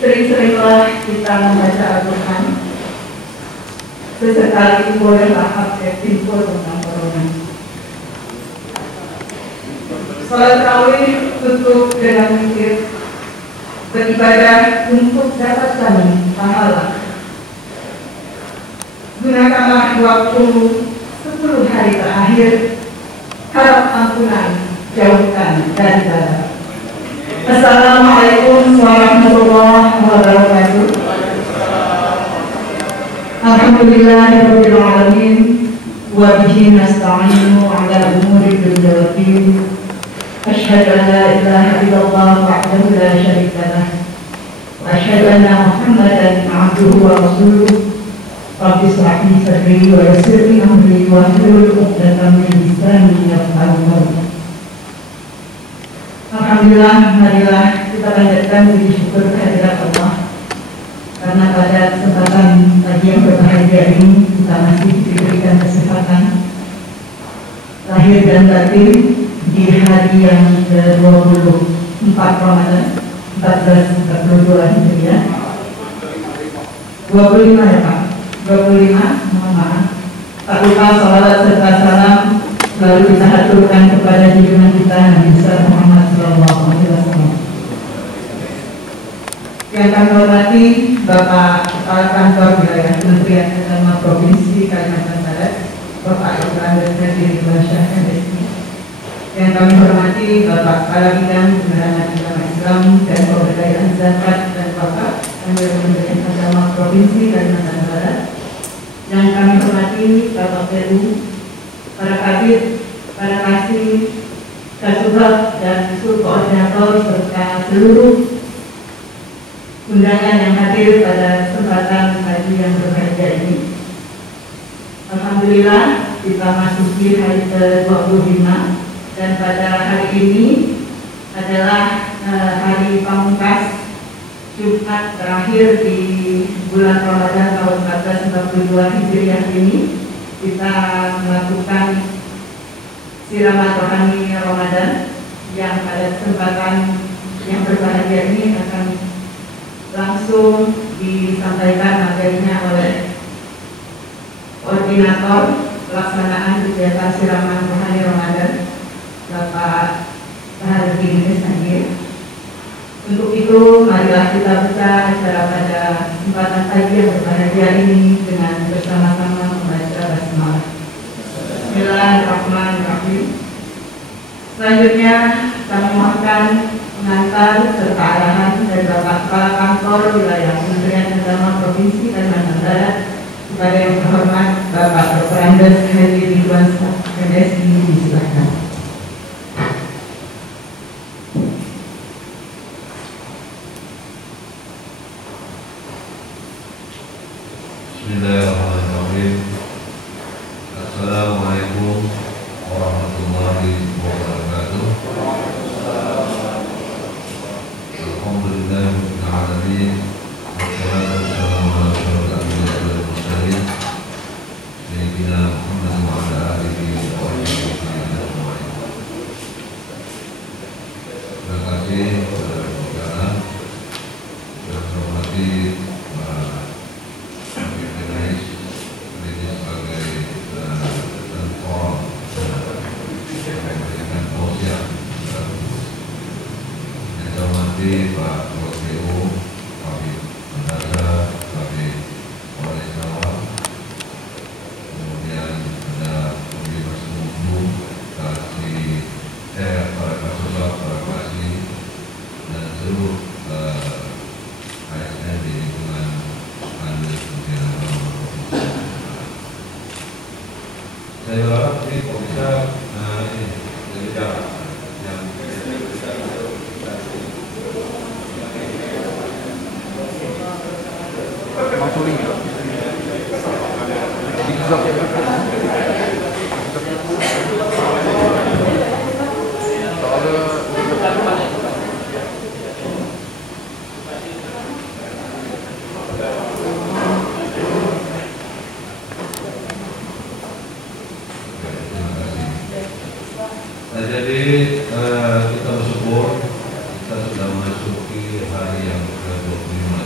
Sering-seringlah kita membaca Al-Quran. Sesekali bolehlah update info tentang corona. Salat tarawih tutup dengan mikir, beribadah untuk dapatkan pahala. Gunakanlah waktu 10 hari terakhir, harap ampunan, jauhkan dari barat. Assalamualaikum warahmatullahi wabarakatuh. Alhamdulillahirabbil alamin wa bihi nasta'inu 'ala umuri dunya wad din. Asyhadu an la ilaha illallah wahdahu la syarika lah wa asyhadu anna Muhammadan 'abduhu wa rasuluh. Rabbi shrah li sadri wa yassir li amri wahlul 'uqdatam min lisani yafqahu qawli. Alhamdulillah, marilah kita panjatkan puji syukur kehadirat Allah karena pada kesempatan pagi yang berbahagia ini kita masih diberikan kesempatan lahir dan batin di hari yang ke-24 Ramadan 1442 Hijriah. 25 ya Pak? 25, mohon maaf. Tak lupa salawat serta salam lalu kita haturkan kepada junjungan kita Nabi besar Muhammad SAW. Yang kami hormati Bapak Kepala Kantor Wilayah Kementerian Agama Provinsi Kalimantan Barat, Bapak Ibrahim Ridwan Syah MSI. Yang kami hormati Bapak Kepala Bidang Penerangan Agama Islam dan Pemberdayaan Zakat dan Bapak Amir Kementerian Agama Provinsi Kalimantan Barat. Yang kami hormati Bapak PU, para kabit, para kasih, kasubag dan subkoordinator serta seluruh undangan yang hadir pada kesempatan pagi yang berbahagia ini. Alhamdulillah kita masuki hari ke-25 dan pada hari ini adalah hari pamungkas Jumat terakhir di bulan Ramadan tahun 1442 Hijriah ini. Kita melakukan siraman rohani Ramadan yang pada kesempatan yang berbahagia ini akan langsung disampaikan materinya oleh koordinator pelaksanaan kegiatan siraman rohani Ramadan, Bapak Baharudin Sanjir. Untuk itu marilah kita buka acara pada kesempatan pagi yang berbahagia ini dengan bersama-sama membaca basmalah. Bismillahirrahmanirrahim. Selanjutnya kami mohonkan pengantar serta arahan dari Bapak Kepala Kantor Wilayah Kementerian Agama Provinsi Kalimantan Barat kepada yang terhormat Bapak Dr. Andes Hadi Ridwan Syah MSI. Disilakan. Bismillahirrahmanirrahim. Assalamualaikum warahmatullahi wabarakatuh. Alhamdulillahirabbil alamin. Wassalatu wassalamu ala asyrofil anbiya'i wal mursalin sayyidina Muhammad wa ala alihi wa sahbihi ajma'in. Terima kasih kepada saudara yang saya hormati Pak PU, Kabit Mendaga, Kabit Wali Jawa, kemudian ada Pembina Umum, Kasih para kasubag, para kasih, dan seluruh ASN di lingkungan Anda Kementerian Agama Provinsi. Saya berharap ini kok bisa berbicara yang Maksudnya jadi kita bersyukur kita sudah memasuki hari yang ke-25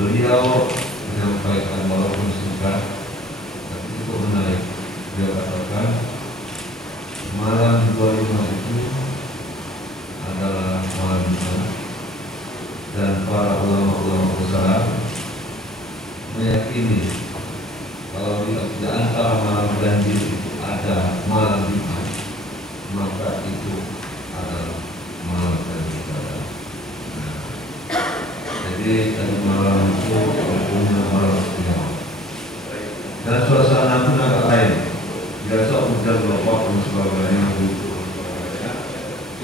beliau menyampaikan walaupun singkat, tapi itu menarik. Dia katakan malam 25 itu adalah malam Jumat, dan para ulama-ulama besar meyakini kalau di antara malam ganjil itu ada malam Jumat, maka itu adalah malam ganjil. Jadi tadi malam itu punya malam istimewa. Dan suasana pun agak lain. Biasa hujan lebat dan sebagainya.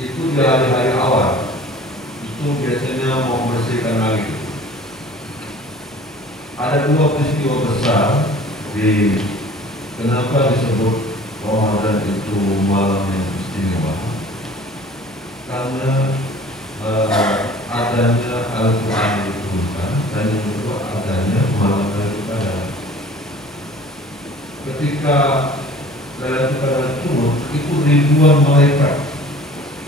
Itu di hari-hari awal. Itu biasanya mau bersihkan lagi. Ada dua peristiwa besar di kenapa disebut Ramadan itu malam yang istimewa. Karena adanya Al-Quran diturunkan, dan yang kedua adanya malam Lailatul Qadar. Ketika Lailatul Qadar turun, itu ribuan malaikat.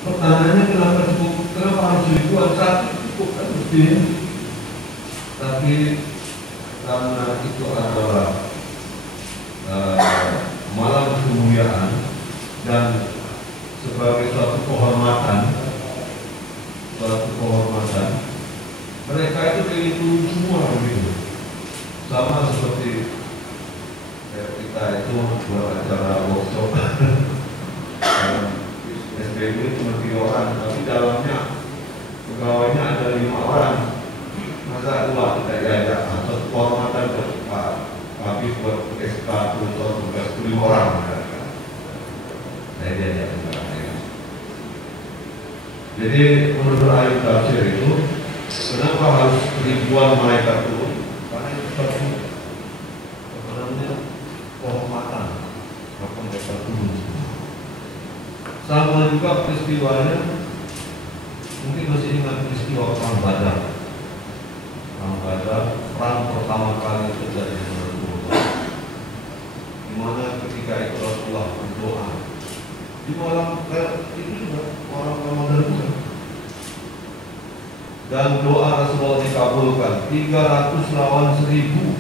Pertanyaannya kenapa harus ribuan? Satu cukup kan mestinya. Tapi karena itu adalah malam kemuliaan dan sebagai suatu kehormatan, mereka itu pilih turun semua begitu. Sama seperti kita itu buat acara workshop. SBB itu cuma 3 orang, tapi dalamnya pegawainya ada 5 orang. Masa 2 kita diajak, atau kehormatan buat Pak Habib buat SK tugas 5 orang. Saya diajak juga. Jadi menurut ayat tafsir itu, kenapa harus ribuan malaikat turun? Karena itu satu kehormatan, maka mereka turun semua. Sama juga peristiwanya, mungkin masih ingat peristiwa Perang Badar. Perang Badar, perang pertama kali terjadi di Rasulullah. Di mana ketika itu Rasulullah berdoa. Di malam itu juga orang Ramadan juga. Dan doa Rasulullah dikabulkan 300 lawan 1000.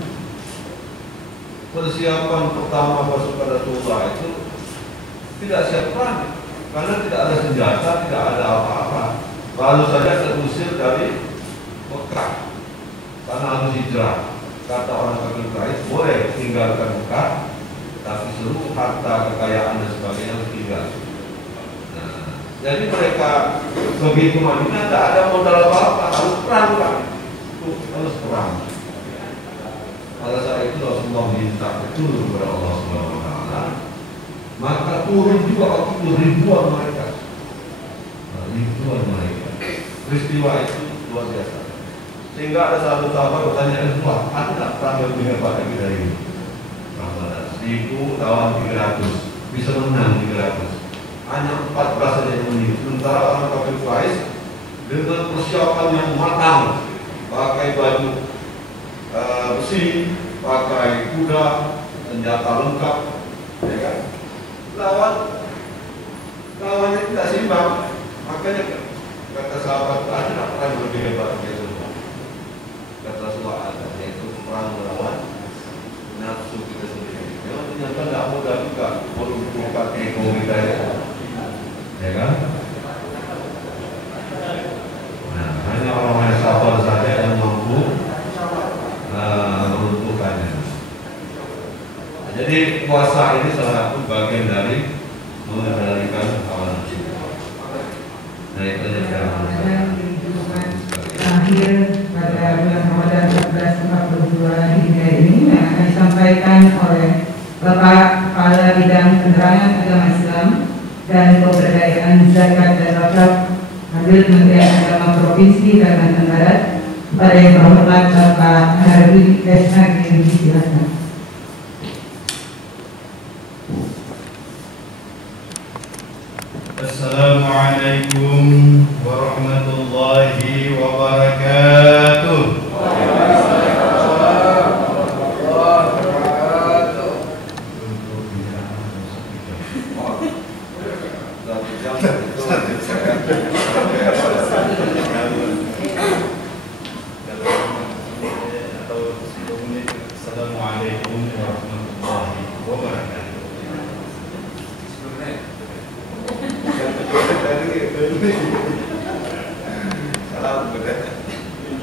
Persiapan pertama pasukan Rasulullah itu tidak siap perang, karena tidak ada senjata, tidak ada apa-apa. Baru saja terusir dari Mekah karena harus hijrah. Kata orang kafir Quraisy, boleh tinggalkan Mekah, tapi seluruh harta, kekayaan dan sebagainya harus tinggal. Nah, jadi mereka begitu Madinah tidak ada modal apa-apa, harus perang kan? Harus perang. Pada saat itu Rasulullah minta turun kepada Allah Subhanahu Wa Taala, maka turun juga waktu itu ribuan malaikat. Ribuan malaikat. Peristiwa itu luar biasa. Sehingga ada satu sahabat bertanya, "Wah, ada tak perang yang lebih hebat lagi dari ini?" 1000 lawan 300, bisa menang 300. Hanya 14 saja yang menang. Sementara orang kafir Quraisy dengan persiapan yang matang, pakai baju besi, pakai kuda, senjata lengkap, ya kan? Lawannya tidak seimbang. Makanya kata sahabat, ada perang yang lebih hebat dari itu. Kata Rasulullah, yaitu perang melawan nafsu kita sendiri. Memang ternyata tidak mudah juga melumpuhkan ego kita, ya kan? Nah, hanya orang yang sabar saja yang mampu melumpuhkannya. Jadi puasa ini salah satu bagian dari mengendalikan hawa nafsu. Nah, itu yang akhir pada bulan Ramadan 1442 Hijriah ini yang akan disampaikan oleh Bapak Kepala Bidang Penerangan Agama Islam dan Pemberdayaan Zakat dan Wakaf Wakil Kementerian Agama Provinsi Kalimantan Barat, kepada yang terhormat Bapak Harwi SHG. Silakan. Assalamualaikum warahmatullahi wabarakatuh.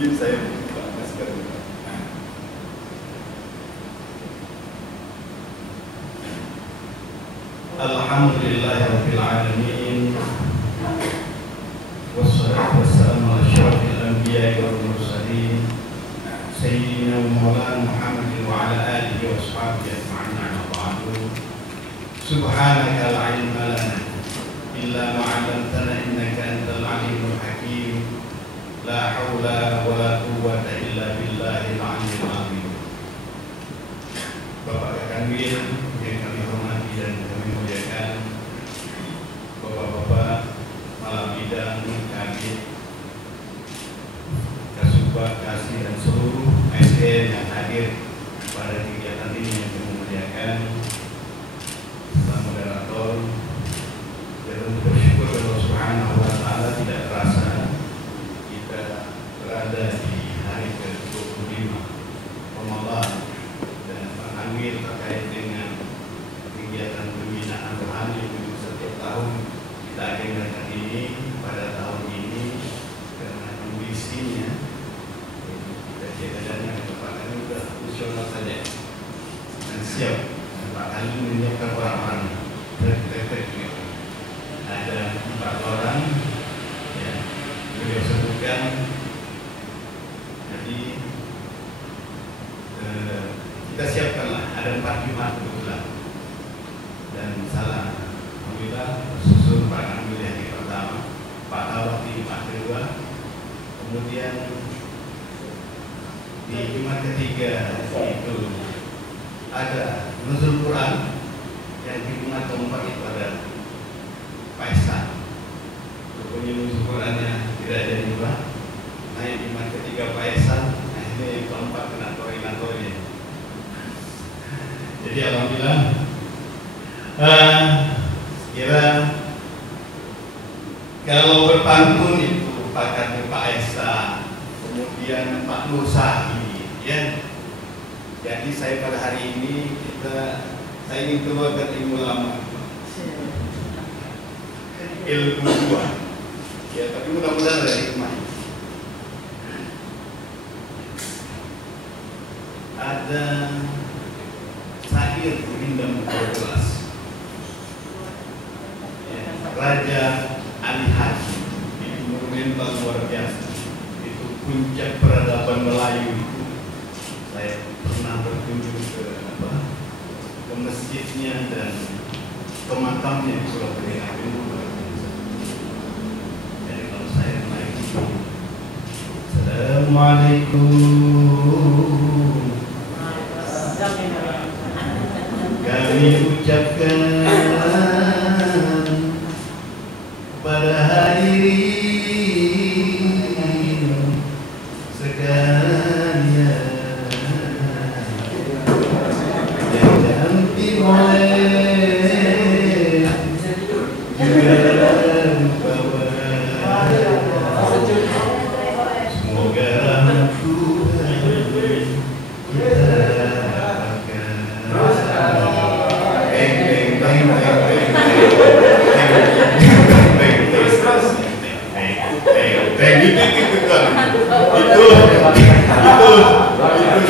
Mungkin saya buka masker. Alhamdulillahirabbil alamin. Wassalatu wassalamu ala asyrafil anbiya'i wal mursalin sayyidina wa maulana Muhammadin wa ala alihi wa sahbihi ajma'in. Amma ba'du. Subhanaka la ilma lana illa ma 'allamtana innaka antal alimul hakim. La haula wa la quwwata illa billahil aliyyil azim. Bapak Kanwil yang kami hormati dan kami muliakan, Bapak-bapak malam bidang, kabit, kasubag, kasih dan seluruh ASN yang hadir pada kegiatan ini yang kami muliakan, para moderator, dan bersyukur kepada Allah Subhanahu wa Ta'ala tidak terasa kita berada di hari ke-25 Ramadan dan mengambil terkait dengan kegiatan pembinaan rohani yang setiap tahun kita agendakan ini pada tahun ini karena kondisinya kita jaga-jaga Pak kami sudah fungsional saja dan siap. Pak kami menyiapkan orang-orang terkait ada 4 orang ya, beliau sebutkan. Jadi kita siapkanlah ada 4 Jumat kebetulan dan salah alhamdulillah susun Pak Ambil yang pertama, Pak Tawak di Jumat kedua, kemudian di Jumat ketiga itu ada nuzul Quran, yang di Jumat keempat itu ada Paisan. Rupanya nuzul Qurannya tidak ada juga. Nah yang Jumat ketiga Paisan, nah ini yang keempat kena koordinatornya. Jadi alhamdulillah kira kalau berpantun itu Pak Esa, kemudian Pak Nur Sahi, ya. Jadi saya pada hari ini saya ingin keluarkan ilmu lama, ilmu dua, ya. Tapi mudah-mudahan ada hikmah. Ada syair Rindam 12. Raja Ali Haji itu monumental luar biasa. Itu puncak peradaban Melayu itu. Saya pernah berkunjung ke masjidnya dan ke makamnya di Surabaya. Jadi kalau saya naik itu, Assalamualaikum, kami ucapkan pada hadirin sekalian yang dimulai juga bawa, semoga rahmat Tuhan kita itu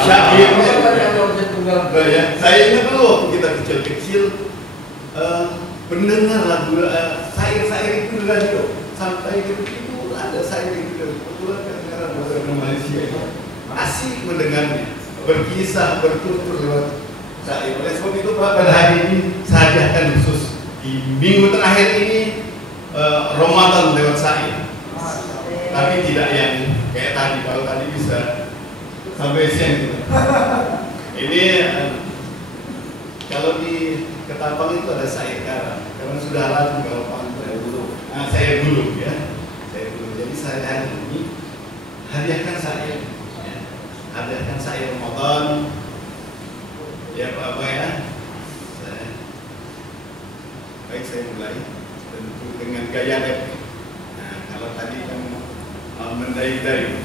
syairnya. Saya ingat dulu waktu kita kecil-kecil mendengar lagu syair-syair itu di radio. Sampai itu ada syair itu kebetulan negara Malaysia itu asik mendengarnya, berkisah bertutur lewat syair. Oleh sebab itu pada hari ini saya akan khusus di minggu terakhir ini Ramadan lewat syair. Tapi tidak yang kayak tadi, kalau tadi bisa sampai siang gitu. Ini kalau di Ketapang itu ada syair karang, karena sudah lalu kalau pantai dulu. Nah, saya dulu ya, saya dulu. Jadi saya hari ini hadiahkan syair, ya. Hadiahkan syair Ramadan, ya Pak ya. Baik, saya mulai tentu dengan gaya rap. Nah, kalau tadi kan mendai-dai,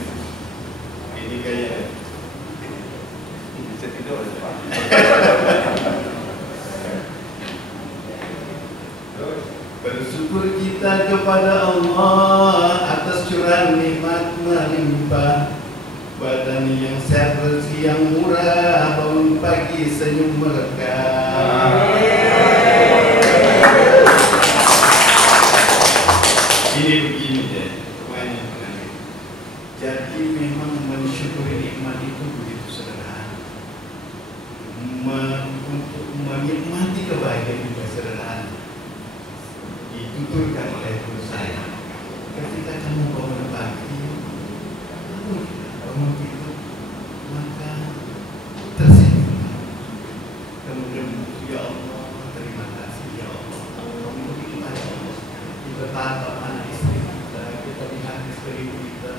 ini gaya bisa tidur Pak. Bersyukur kita kepada Allah atas curahan nikmat melimpah, badan yang sehat, rezeki yang murah, bangun pagi senyum melekat. Ini begini ya, banyak sekali. Jadi memang mensyukuri nikmat itu begitu sederhana. Untuk menikmati kebahagiaan juga sederhana. Dituturkan oleh guru saya. Ketika kamu bangun pagi, bangun tidur, maka tersenyum. Kemudian, ya Allah, terima kasih ya Allah. Kamu begitu ya Allah. Kita tatap anak istri kita, kita lihat istri kita,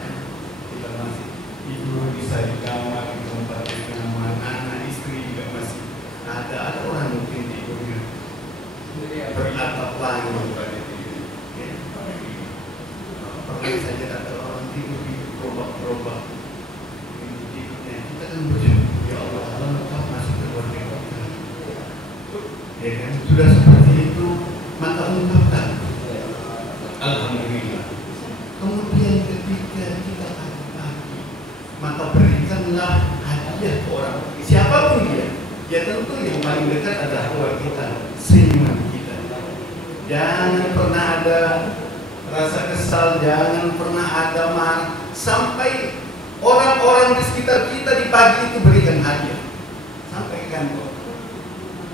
kita masih tidur bisa di kamar, di tempat yang nyaman. Anak istri juga masih ada orang mungkin tidurnya beratap langit pada tidur. Pernah saja ada orang tidur di gerobak-gerobak. Tidurnya kita kan bersyukur, ya Allah, engkau masih keluarga kita. Ya kan, sudah seperti itu, maka ungkapkan alhamdulillah. Kemudian ketika kita pagi-pagi, maka berikanlah hadiah ke orang, siapapun dia. Ya tentu yang paling dekat adalah keluarga kita, senyuman kita. Jangan pernah ada rasa kesal, jangan pernah ada marah. Sampai orang-orang di sekitar kita di pagi itu berikan hadiah. Sampai kantor.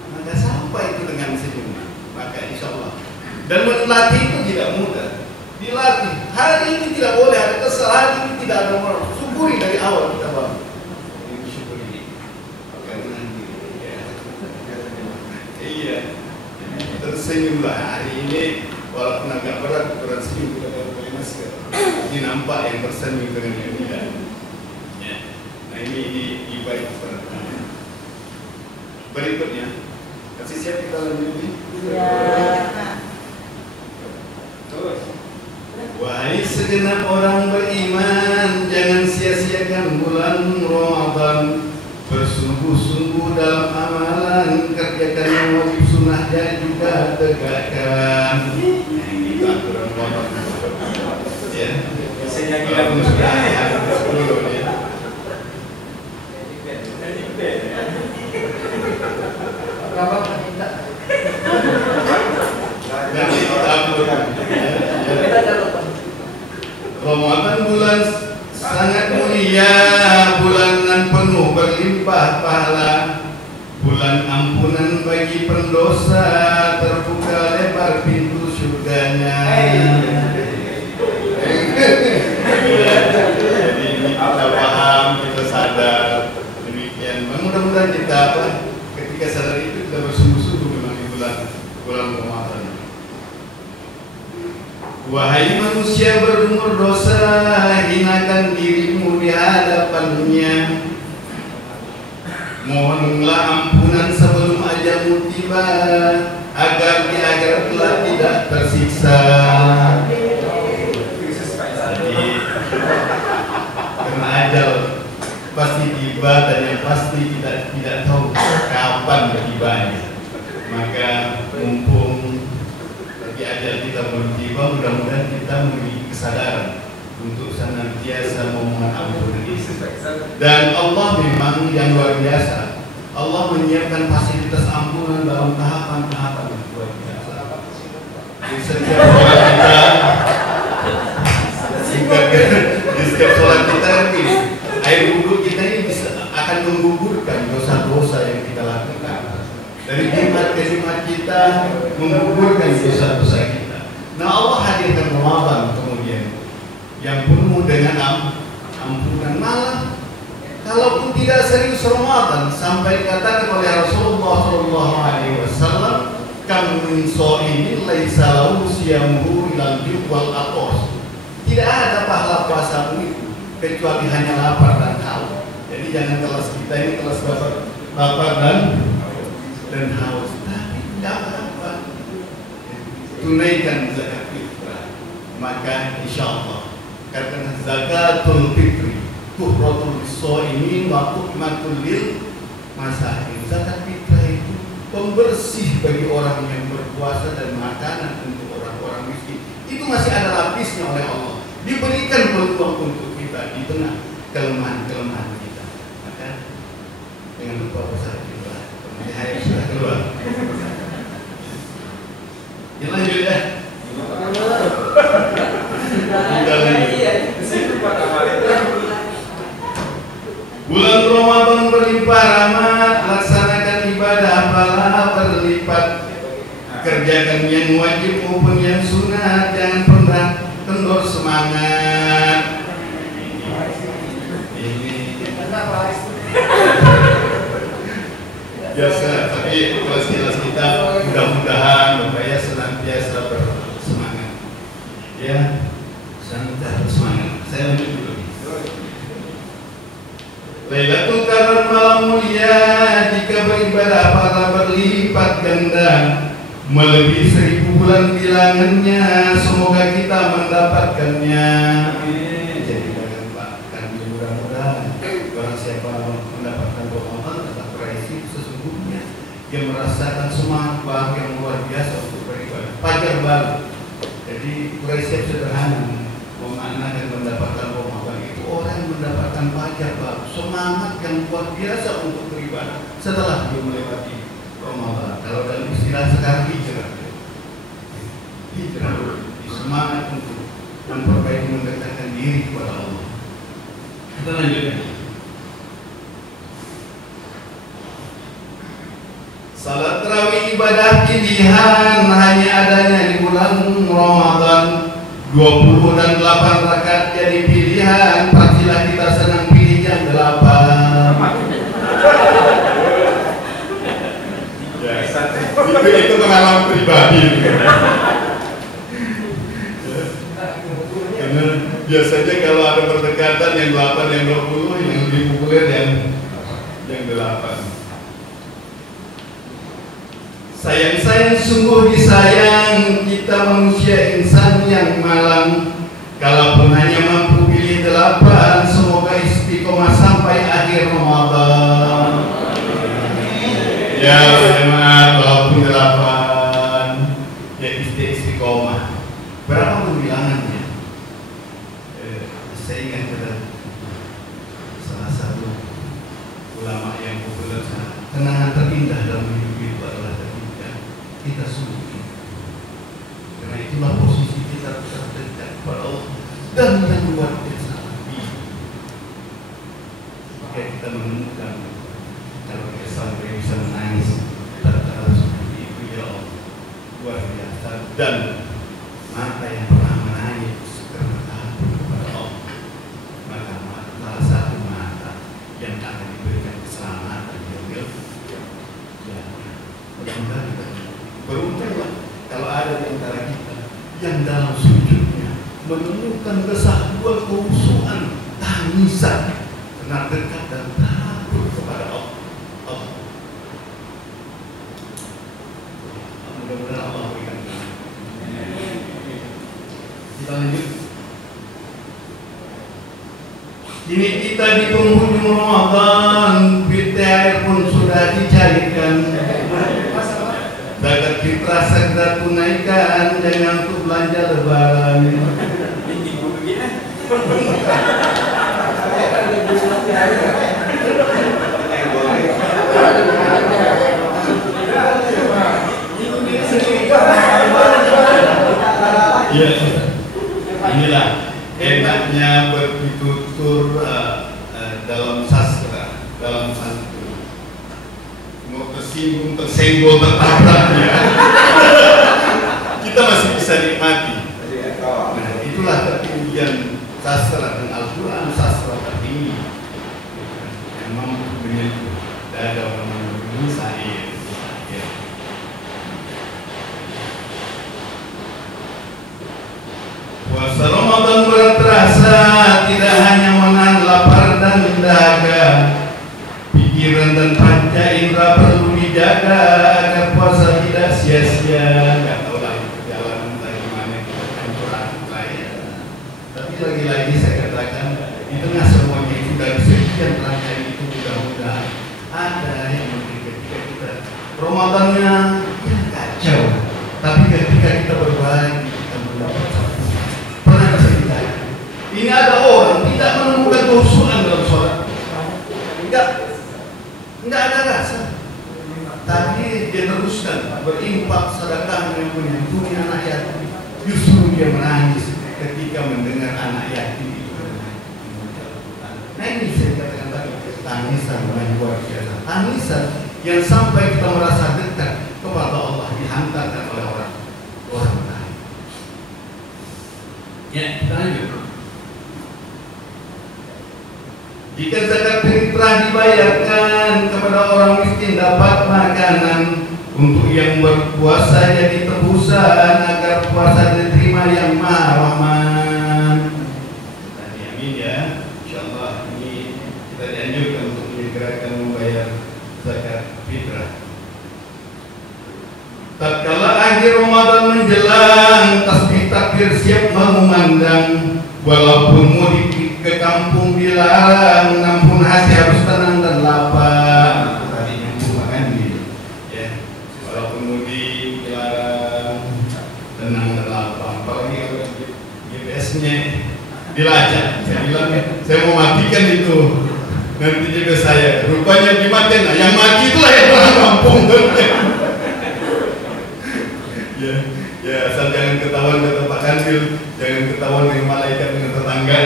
Maka sampai itu dengan senyuman. Maka insya Allah. Dan melatih itu tidak mudah. Dilatih. Hari ini tidak boleh ada kesal, hari ini tidak ada marah. Syukuri dari awal kita bangun. Iya, tersenyumlah hari ini walaupun agak berat senyum kita pakai masker. Ini nampak yang tersenyum dengan yang tidak. Ya. Nah ini baik berikutnya. Kasih siap kita lanjutin. Ya. Terus. Wahai segenap orang beriman, jangan sia-siakan bulan Ramadan. Bersungguh-sungguh dalam amalan, kerjakan yang wajib sunnahnya juga tegakkan. Ini aturan Ramadan. Ya, biasanya kita sudah harus dulu ya. Berapa kita? Dan Ramadan bulan sangat mulia, bulan nan penuh berlimpah pahala, bulan ampunan bagi pendosa, terbuka lebar pintu surganya. Jadi kita paham, kita sadar demikian. Mudah-mudahan kita ketika sadar itu kita bersungguh-sungguh memang di bulan Ramadan. Wahai manusia berumur dosa, hinakan dirimu di hadapannya. Mohonlah ampunan sebelum ajalmu tiba, agar di akhirat kelak tidak tersiksa. Jadi, karena ajal pasti tiba dan yang pasti kita tidak tahu kapan tibanya. Maka mumpung di ajal kita belum tiba, mudah-mudahan kita memiliki kesadaran untuk senantiasa memohon ampunan ini. Dan Allah memang yang luar biasa. Allah menyiapkan fasilitas ampunan dalam tahapan-tahapan yang luar biasa. Di setiap sholat kita, di setiap sholat kita ini, air wudhu kita ini akan menggugurkan dosa-dosa yang kita lakukan. Dari jimat ke jimat kita menggugurkan dosa-dosa kita. Nah Allah hadirkan Ramadan kemudian yang penuh dengan ampunan. Malah kalaupun tidak serius Ramadan, sampai dikatakan oleh Rasulullah SAW, kam min sha'imin laisa lahu siyamuhu ilal ju' wal atos. Tidak ada pahala puasamu itu kecuali hanya lapar dan haus. Jadi jangan kelas kita ini kelas lapar dan haus, tapi tidak apa-apa. Tunaikan zakat fitrah, maka insya Allah karena zakatul fitri tuhratul sha'imin wa tu'matul lil masakin. Zakat fitrah itu pembersih bagi orang yang berpuasa dan makanan untuk orang-orang miskin. Itu masih ada lapisnya oleh Allah. Diberikan peluang untuk kita di tengah kelemahan kita. Maka jangan lupa besar kita. Hari sudah keluar. Ya lanjut ya. Bulan Ramadan berlimpah rahmat, laksanakan ibadah pahala berlipat. Kerjakan yang wajib maupun yang sunat, jangan pernah kendor semangat. Biasa, tapi kelas-kelas kita mudah-mudahan Bapak ya senantiasa bersemangat. Ya, senantiasa bersemangat. Saya lanjut dulu. Lailatul Qadar malam mulia, jika beribadah pahala berlipat ganda, melebihi 1000 bulan bilangannya. Semoga kita mendapatkannya. Jadi kami mudah-mudahan barang siapa mendapatkan Ramadan tetap raisi sesungguhnya dia merasakan semangat bahagia yang luar biasa untuk beribadah. Fajar baru. Jadi resep sederhana memaknakan mendapatkan Ramadan itu orang yang mendapatkan fajar baru, semangat yang luar biasa untuk beribadah setelah dia melewati Ramadan. Kalau dalam istilah sekarang hijrah, semangat untuk memperbaiki, mendekatkan diri kepada Allah. Kita lanjutkan. Salat tarawih ibadah pilihan hanya adanya di bulan Ramadan. 20 dan 8 rakaat jadi pilihan. Pastilah kita senang pilih yang 8. Itu pengalaman pribadi. Karena biasanya kalau ada berdekatan yang 8, yang 20, yang lebih populer yang 8. Sayang-sayang sungguh disayang kita manusia insan yang malang. Kalaupun hanya mampu pilih 8, semoga istiqomah sampai akhir Ramadan. Ya jemaah, walaupun 8 ya istiqomah. Berapa bilangannya? Saya ingat ada salah satu ulama yang populer, kenangan terindah dalam hidup itu adalah ketika kita sujud. Karena itulah posisi kita terdekat kepada Allah dan yang luar biasa. Jika kita menemukan kalau kita sampai bisa menangis tertawa seperti itu, ya Allah, luar biasa. Dan mata yang pernah menangis karena takut kepada Allah, maka salah satu mata yang akan diberikan keselamatan ya. Mudah-mudahan beruntunglah kalau ada di antara kita yang dalam sujudnya menemukan kesahduan, kehusuan, tangisan karena dekat dan takut kepada Allah. Mudah-mudahan Allah berikan. Kita lanjut. Kini kita di penghujung Ramadan, THR pun sudah dicarikan. Zakat fitrah segera tunaikan, jangan untuk belanja lebaran. Ya, inilah enaknya bertutur dalam sastra, dalam santun. Mau tersinggung, tersenggol, tertabraknya, kita masih bisa nikmati. Nah, itulah ketinggian sastra dan Al-Quran, sastra tertinggi yang mampu menyentuh dada orang Indonesia. Puasa Ramadan berat terasa, tidak hanya menahan lapar dan dahaga. Pikiran dan panca indera perlu dijaga agar puasa tidak sia-sia. Gak tahu lagi perjalanan bagaimana kita akan berangkat. Tapi lagi-lagi saya katakan di tengah semuanya itu dari sekian rangkaian itu mudah-mudahan ada yang mungkin ketika kita Ramadannya kacau, tapi ketika kita berbagi kita mendapat satu. Pernah cerita, ini ada orang tidak menemukan kehusuan tahnisan, berinfak sedekah menyantuni anak yatim. Justru dia menangis ketika mendengar anak yatim itu. Nah ini saya katakan tadi, tangisan yang luar biasa, tangisan yang sampai kita merasa dekat kepada Allah dihantarkan oleh orang lain. Ya, kita lanjut. Jika zakat fitrah dibayarkan kepada orang miskin dapat makanan untuk yang berpuasa jadi tebusan agar puasa diterima yang Maha Rahman. Tadi amin ya. Insyaallah ini kita dianjurkan untuk menyegerakan membayar zakat fitrah. Tatkala akhir Ramadan menjelang, tasbih takbir siap memandang. Walaupun mudik ke kampung dilarang, namun hati harus tenang dan lapang. Tadi nyambung makan gitu. Ya, walaupun mudik dilarang, tenang dan lapang. Kalau ini kalau GPS-nya dilacak, saya bilang saya mau matikan itu. Nanti juga saya, rupanya dimatiin. Nah, yang mati itulah yang orang kampung. Ya, asal jangan ketahuan kata Pak Kantil, jangan ketahuan dengan malaikat dengan tetangga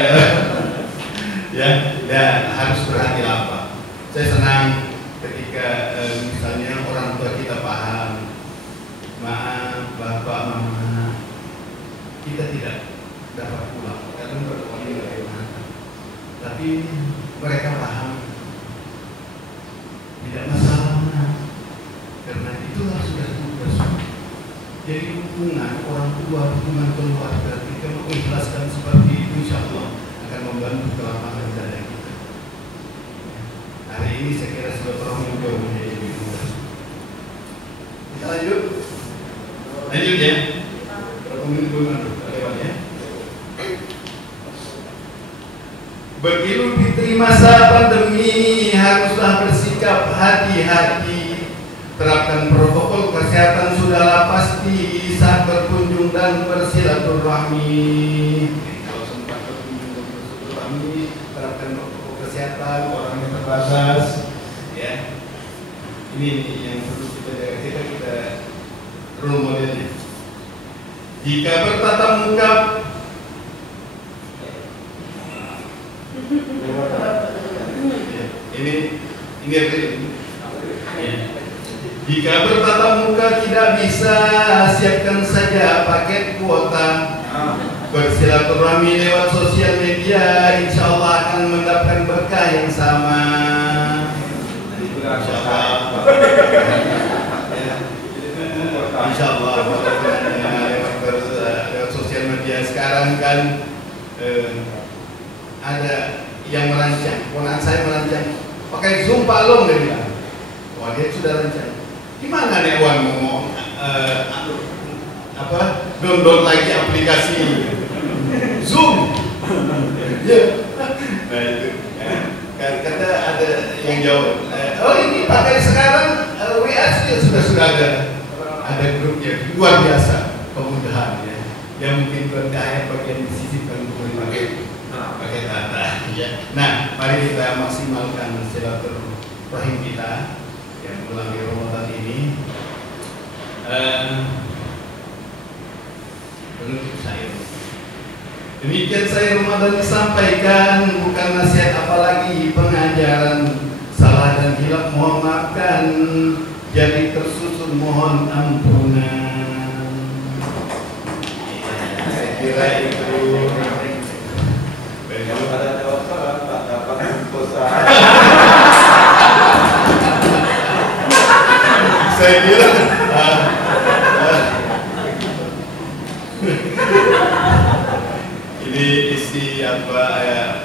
ya. Ya harus berhati lapang. Saya senang ketika misalnya orang tua kita paham, maaf bapak mama, kita tidak dapat pulang karena berdoa bagaimana. Tapi mereka paham, tidak masalah, karena itulah sudah tugas. Jadi hubungan orang tua, hubungan keluarga, kita mengikhlaskan seperti itu, insya Allah akan membantu kelapangan dada kita. Hari ini saya kira silaturahmi juga menjadi lebih mudah. Kita lanjut ya. Berapa menit lewat ya. Begitu fitri masa pandemi haruslah bersikap hati-hati. Terapkan protokol kesehatan sudahlah pasti saat berkunjung dan bersilaturahmi. Kalau sempat berkunjung dan bersilaturahmi, terapkan protokol kesehatan, orangnya terbatas. Ya, ini yang perlu kita jaga. Kita role modelnya. Jika bertatap muka, ini. Jika bertatap muka tidak bisa, siapkan saja paket kuota. Bersilaturahmi lewat sosial media, insya Allah akan mendapatkan berkah yang sama. Insya Allah. Insya Allah. Lewat sosial media sekarang kan ada yang merancang. Ponakan saya merancang pakai Zoom Pak Long, dia bilang. Wah, dia sudah rancang. Gimana nih Wan mau download lagi aplikasi Zoom? Ya, nah itu kata ada yang jawab. Oh ini pakai sekarang WA sudah ada grupnya, luar biasa kemudahan ya. Yang mungkin berdaya bagian disisipkan untuk pakai data. Ya. Nah, mari kita maksimalkan silaturahim kita yang bulan Ramadan ini. Penutup saya. Demikian saya Ramadan disampaikan, bukan nasihat apalagi pengajaran. Salah dan hilaf mohon maafkan, jadi tersusun mohon ampunan. Saya kira itu. Kalau ada dosa tak dapat dosa. Saya kira ini isi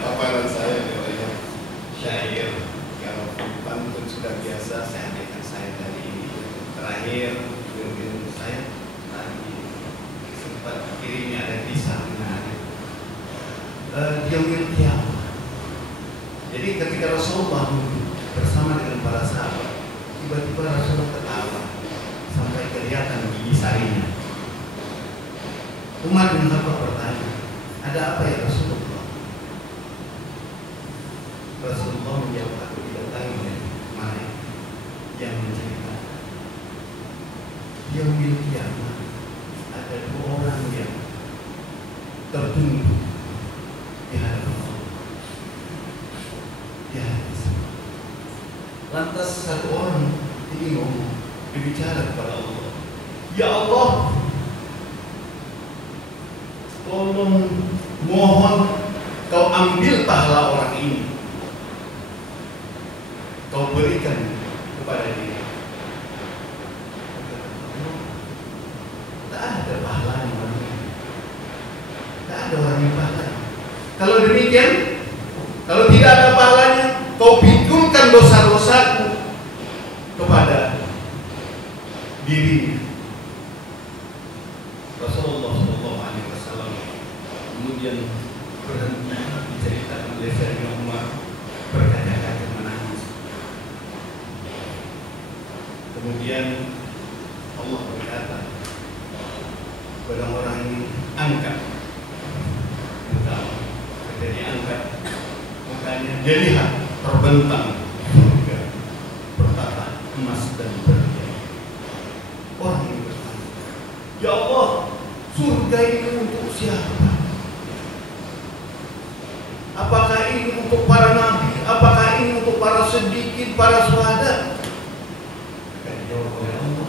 paparan saya syair. Kalau pantun sudah biasa, saya akan saya dari ini terakhir film saya tadi sempat kirimnya ada di sana. Dia kiamat. Jadi ketika Rasulullah bersama dengan para sahabat, tiba-tiba Rasulullah ketawa sampai kelihatan gigi sarinya. Umar bin Khattab bertanya, ada apa ya Rasulullah? Rasulullah menjawab, aku tidak tahu ya mana yang menceritakan. yaumil qiyamah ada 2 orang yang tertunduk di hadapan Allah. Ya, lantas satu orang ini ngomong, berbicara kepada Allah, ya Allah, tolong mohon kau ambil pahala orang ini, kau berikan kepada dia. Tak ada pahalanya orang ini, tak ada orang yang pahalanya. Kalau demikian, kalau tidak ada pahalanya, kau pikulkan dosa-dosaku kepada dirinya. Rasulullah SAW kemudian berhenti diceritakan oleh Sayyidina Umar, berkata-kata menangis. Kemudian Allah berkata kepada orang ini, angkat muka. Jadi angkat mukanya, dia lihat terbentang surga bertata emas dan berlian. Orang ini bertanya, ya Allah, surga ini untuk siapa? Apakah ini untuk para nabi? Apakah ini untuk para siddiqin, para syuhada? Akan dijawab oleh Allah,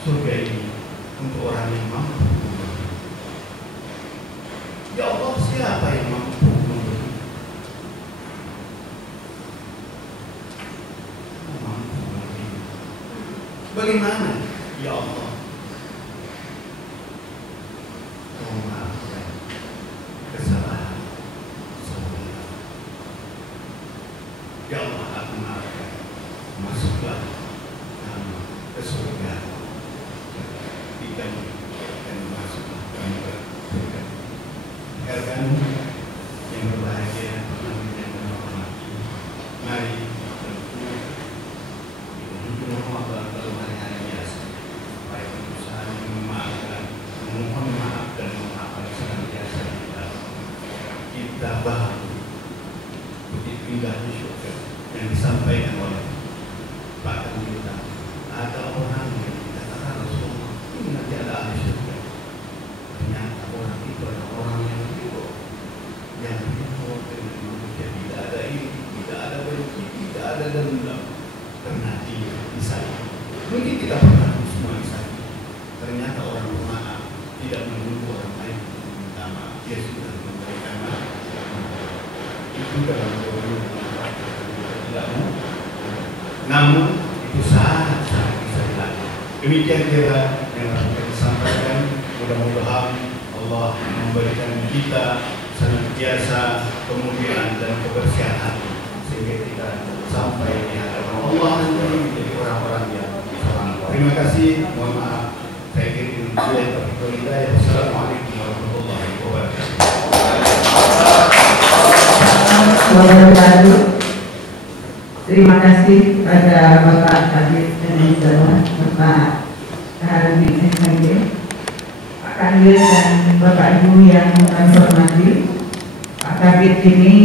surga ini untuk orang yang mampu. Ya Allah, siapa yang mampu memberi? Mampu memberi. Bagaimana? Ya Allah, Kau maafkan kesalahan saya. Ya Allah, aku maafkan. Masuklah kamu ke surga. Jika dan masuklah kamu ke surga. Rekan yang berbahagia, yang berhormati, mari untuk Ramadan dalam hari-hari biasa, baik berusaha memaafkan, memohon maaf dan memaafkan senantiasa kita bahagia begitu indah di surga yang disampaikan oleh bahkan kita. Ada orang yang dikatakan Rasulullah, ini nanti ada ahli surga. Ternyata orang itu adalah orang yang ridho dengan manusia, tidak ada ini, tidak ada benci, tidak ada dendam, karena dia disayang. Mungkin kita pernah semua disayang. Ternyata orang bermaaf tidak menunggu orang lain minta maaf, dia sudah memberikan maaf. Itu dalam doa tidak mau. Namun itu sangat bisa dilakukan. Demikian kira yang akan disampaikan. Mudah-mudahan Allah memberikan kita senantiasa kemuliaan dan kebersihan hati sehingga kita sampai di hadapan Allah nanti menjadi orang-orang yang selamat. Terima kasih. Mohon maaf. Saya kira Assalamualaikum warahmatullahi wabarakatuh. Terima kasih pada Bapak Kabit dan Bapak Harami SMG, Pak Kanwil dan Bapak Ibu yang kami hormati. Pak Kabit ini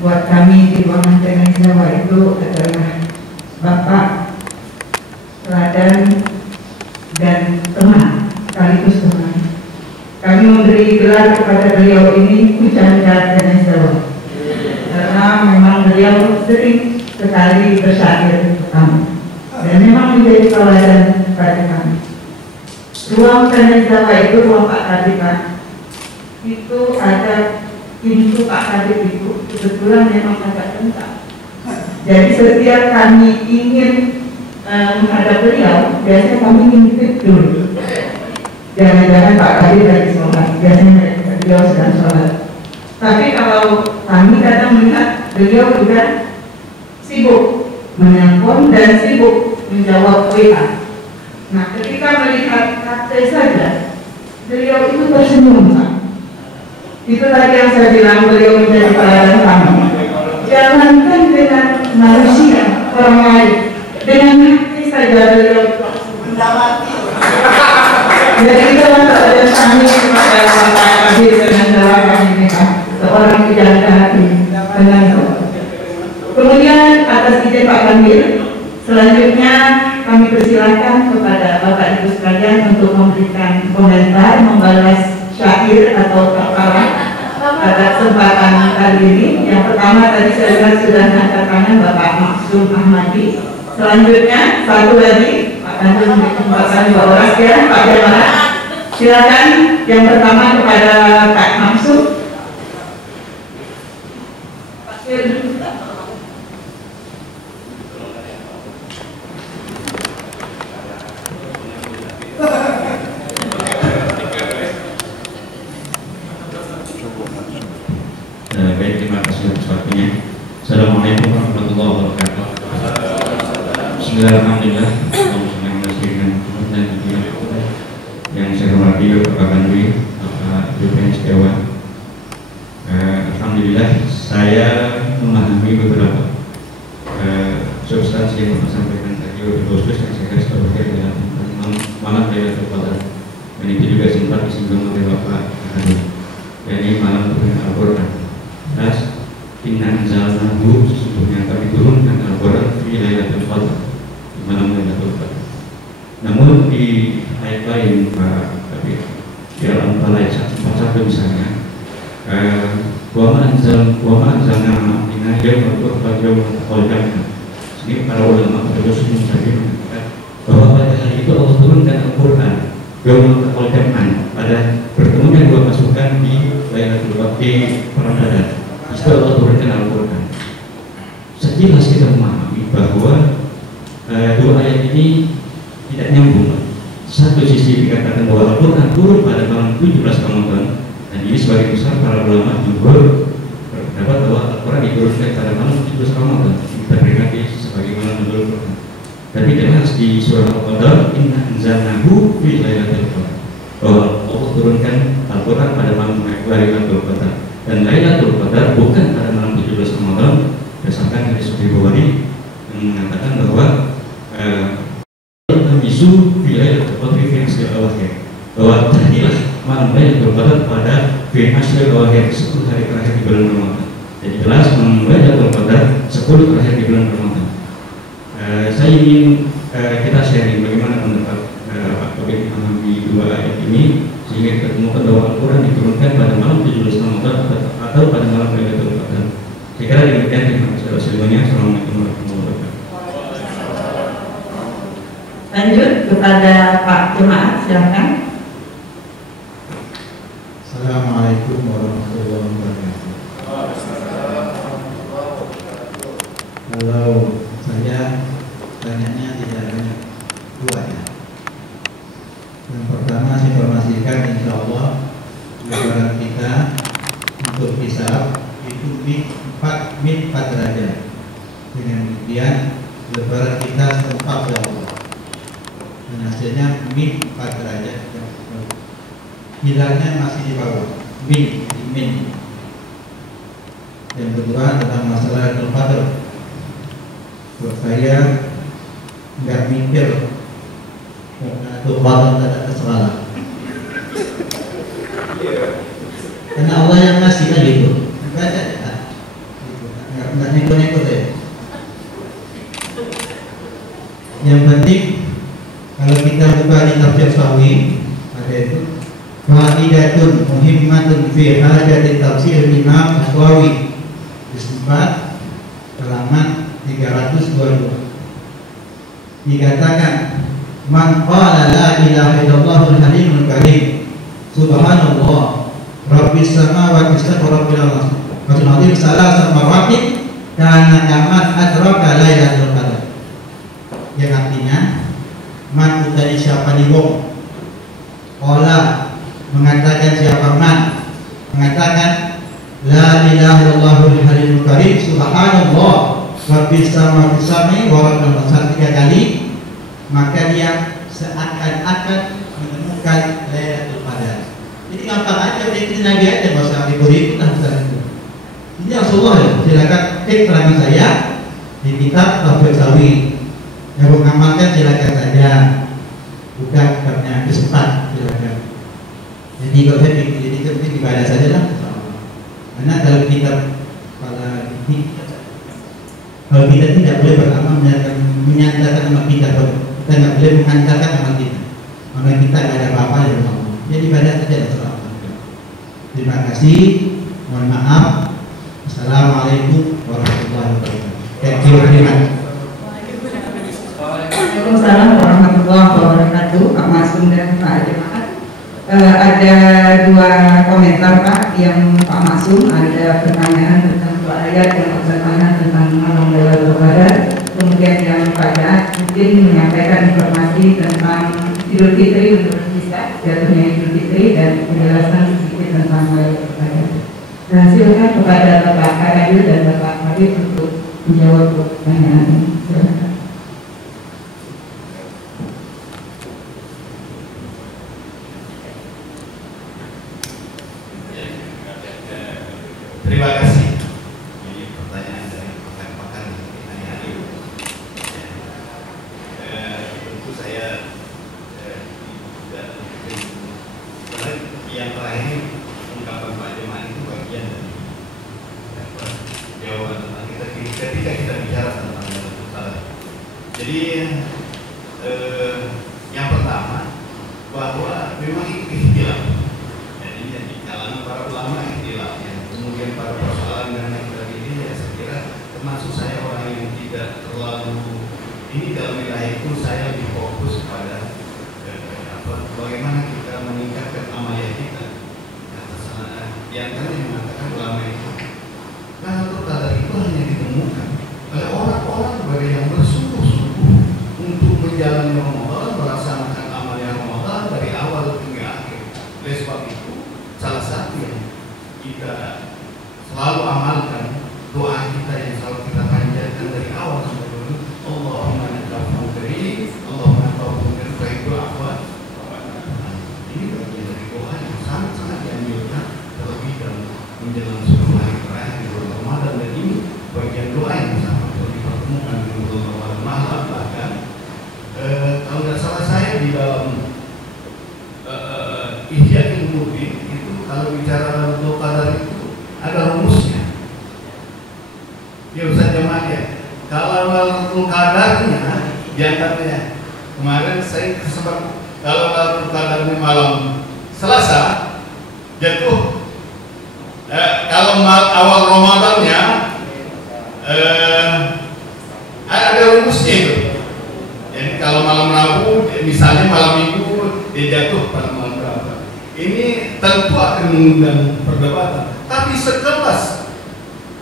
buat kami di ruangan Tengen Jawa itu adalah Bapak teladan dan teman, sekaligus teman. Kami memberi gelar kepada beliau ini Pujangga Tengen Jawa karena memang beliau sering sekali bersyair untuk kami dan memang menjadi teladan pada kami. Ruang Tengen Jawa itu ruang Pak Kabit, itu ada pintu Pak Kabit itu kebetulan memang agak kencang. Jadi setiap kami ingin menghadap beliau, biasanya kami ngintip dulu. Jangan-jangan Pak Kabit lagi sholat, biasanya beliau sedang sholat. Tapi kalau kami kadang melihat beliau juga sibuk menelpon dan sibuk menjawab WA. Nah, ketika melihat kakek saja, beliau itu tersenyum, Pak. Itu tadi yang saya bilang, beliau menjadi teladan kami. Jangankan dengan manusia, orang lain, dengan hati saja beliau mendapati. Jadi itu teladan kami kepada Bapak Kabit dengan Jawa kami ini, Pak. Seorang penjaga hati dengan itu. Kemudian atas izin Pak Kanwil, selanjutnya kami persilahkan kepada Bapak Ibu sekalian untuk memberikan komentar, membalas syair atau kakaran pada kesempatan kali ini. Yang pertama tadi saya lihat sudah angkat tangan Bapak Maksum Ahmadi. Selanjutnya satu lagi Pak Tanjung memberi kesempatan 2 orang sekian Pak Jemaat. Silakan yang pertama kepada Pak Maksum. Baik, terima kasih atas waktunya. Assalamualaikum warahmatullahi wabarakatuh. Bismillahirrahmanirrahim. Yang saya hormati Bapak Kandwi, Bapak Ibu Setiawan. Alhamdulillah saya memahami beberapa substansi yang Bapak sampaikan tadi, khusus yang saya garis bawahi adalah malam Lailatul Qadar. Dan itu juga sempat disinggung oleh Bapak Kandwi, yakni malam turun Al-Quran. Inna anzalnahu, sesungguhnya kami turunkan Al-Quran di Lailatul Qadar, di malam Lailatul Qadar. Namun di ayat lain Pak Kabir, di Al-Anfal ayat 141 misalnya, wa ma anzalna ma'ina yawmal qadri yawmal qadri. Ini para ulama terus mencari mengatakan bahwa pada hari itu Allah turunkan Al-Quran yawmal qadri, pada pertemuan dua pasukan di Lailatul Qadar perang Badar. Setelah Allah turunkan Al-Quran, sejelas kita memahami bahwa dua ayat ini tidak nyambung. Satu sisi dikatakan bahwa Al-Quran turun pada malam 17 Ramadan, dan ini sebagai besar para ulama jumhur berpendapat bahwa Al-Quran diturunkan pada malam 17 Ramadan, kita peringati sebagai malam Nuzul Quran. Tapi jelas di surah Al-Qadar, inna anzalnahu fi lailatul qadar, bahwa Allah turunkan Al-Quran pada malam Lailatul Qadar. Dan Lailatul Qadar bukan pada malam 17 Ramadan, berdasarkan hadis Sahih Bukhari yang mengatakan bahwa isu Lailatul Qadar fi ashril awakhir, bahwa terjadilah malam Lailatul Qadar pada fi ashril awakhir, 10 hari terakhir di bulan Ramadan. Jadi jelas malam Lailatul Qadar 10 terakhir di bulan Ramadan. Saya ingin kita sharing bagaimana pendapat Pak Kabir memahami dua ayat ini, sehingga kita temukan bahwa Al-Quran diturunkan pada malam 17 Ramadan atau pada malam Lailatul Qadar. Saya kira demikian. Terima kasih atas semuanya. Assalamualaikum warahmatullahi wabarakatuh. Lanjut kepada Pak Jemaat, silakan. Assalamualaikum warahmatullahi wabarakatuh. Kalau saya tanyanya tidak banyak, dua ya. Yang pertama saya informasikan, insya Allah lebaran kita untuk hisab itu min 4 derajat. Dengan demikian lebaran kita serempak ya Allah. Dan hasilnya min 4 derajat. Hilalnya masih di bawah min. Yang kedua tentang masalah Lailatul Qadar. Buat saya nggak mikir Lailatul Qadar tidak ada salah. Karena Allah yang ngasih kan gitu. Baca ya. Nggak neko-neko ya. Yang penting kalau kita buka di tafsir Sawi ada itu fa'idatun muhimmatun fi hajati tafsir Imam Aswawi di sempat halaman 322. Dikatakan man qala la ilaha illallahul halimul karim subhanallah rabbis samawati wa rabbil ardi salasat maratin kana kaman adraka lailatul qadar. Yang artinya man utari siapa di wong qala mengatakan siapa man mengatakan la ilaha illallahul halimul karim subhanallah rabbis samawati wa rabbil ardi 3 kali, maka dia seakan-akan menemukan Lailatul Qadar. Jadi gampang aja, itu Nabi aja, nggak usah ribut-ribut lah itu. Ini Rasulullah ya, silakan keterangan saya di kitab Tafsir Sawi. Yang mengamalkan silakan saja, bukan kitabnya kesempat silakan. Jadi kalau saya jadi penting ibadah saja lah. Karena dalam kitab kalau kita tidak boleh beramal menyatakan nama kita nggak boleh menghancurkan amal kita. Amal kita nggak ada apa-apa dari Allah. Jadi ibadah saja Rasulullah. Terima kasih. Mohon maaf. Assalamualaikum warahmatullahi wabarakatuh. Thank you very much. Waalaikumsalam warahmatullahi wabarakatuh. Pak Masum dan Pak Jemaat. Ada dua komentar Pak. Yang Pak Masum ada pertanyaan tentang dua ayat yang bertentangan tentang malam Lailatul Qadar. Kemudian yang Pak Jaat mungkin menyampaikan informasi tentang Idul Fitri untuk kita, jatuhnya Idul Fitri dan penjelasan sedikit tentang Lailatul Qadar. Nah, silakan kepada Bapak Kadil dan Bapak Arif untuk menjawab pertanyaan ini. Silakan. Terima kasih. Ini pertanyaan dari pakar-pakar hari hari. Tentu saya tidak yang terakhir ungkapan Pak Jemaat itu bagian dari jawaban tentang ketika kita bicara tentang Lailatul. Jadi yang pertama bahwa memang itu ikhtilaf. Jadi di kalangan para ulama ikhtilaf. Kemudian pada persoalan mengenai ini ya saya kira termasuk saya orang yang tidak terlalu ini dalam wilayah itu saya lebih fokus pada bagaimana kita meningkatkan amalia kita. Yang tadi mengatakan ulama itu Lailatul Qadar itu hanya ditemukan oleh orang-orang bagi yang bersungguh-sungguh untuk menjalani Ramadan, melaksanakan amalia Ramadan dari awal hingga akhir. Oleh sebab itu salah satu yang kita selalu amalkan doa kita yang selalu kita panjatkan dari awal sampai dulu. Allahumma nakafun karim, Allahumma nakafun karim, apa? Ini bagian dari doa yang sangat-sangat dianjurkan terlebih dalam menjelang 10 hari terakhir di bulan Ramadan, dan ini bagian doa yang sangat dipertemukan di bulan Ramadan. Malah bahkan kalau tidak salah saya di dalam Ihya Ulumuddin itu kalau bicara Lailatul Qadar itu ada rumusnya. Ya Ustaz Jemaat ya. Kalau Lailatul Qadarnya diantaranya kemarin saya sempat kalau Lailatul Qadarnya malam Selasa jatuh. Kalau awal Ramadannya ada rumusnya itu. Jadi kalau malam Rabu misalnya malam Minggu dia jatuh pada malam berapa. Ini tentu akan mengundang perdebatan. Tapi sekelas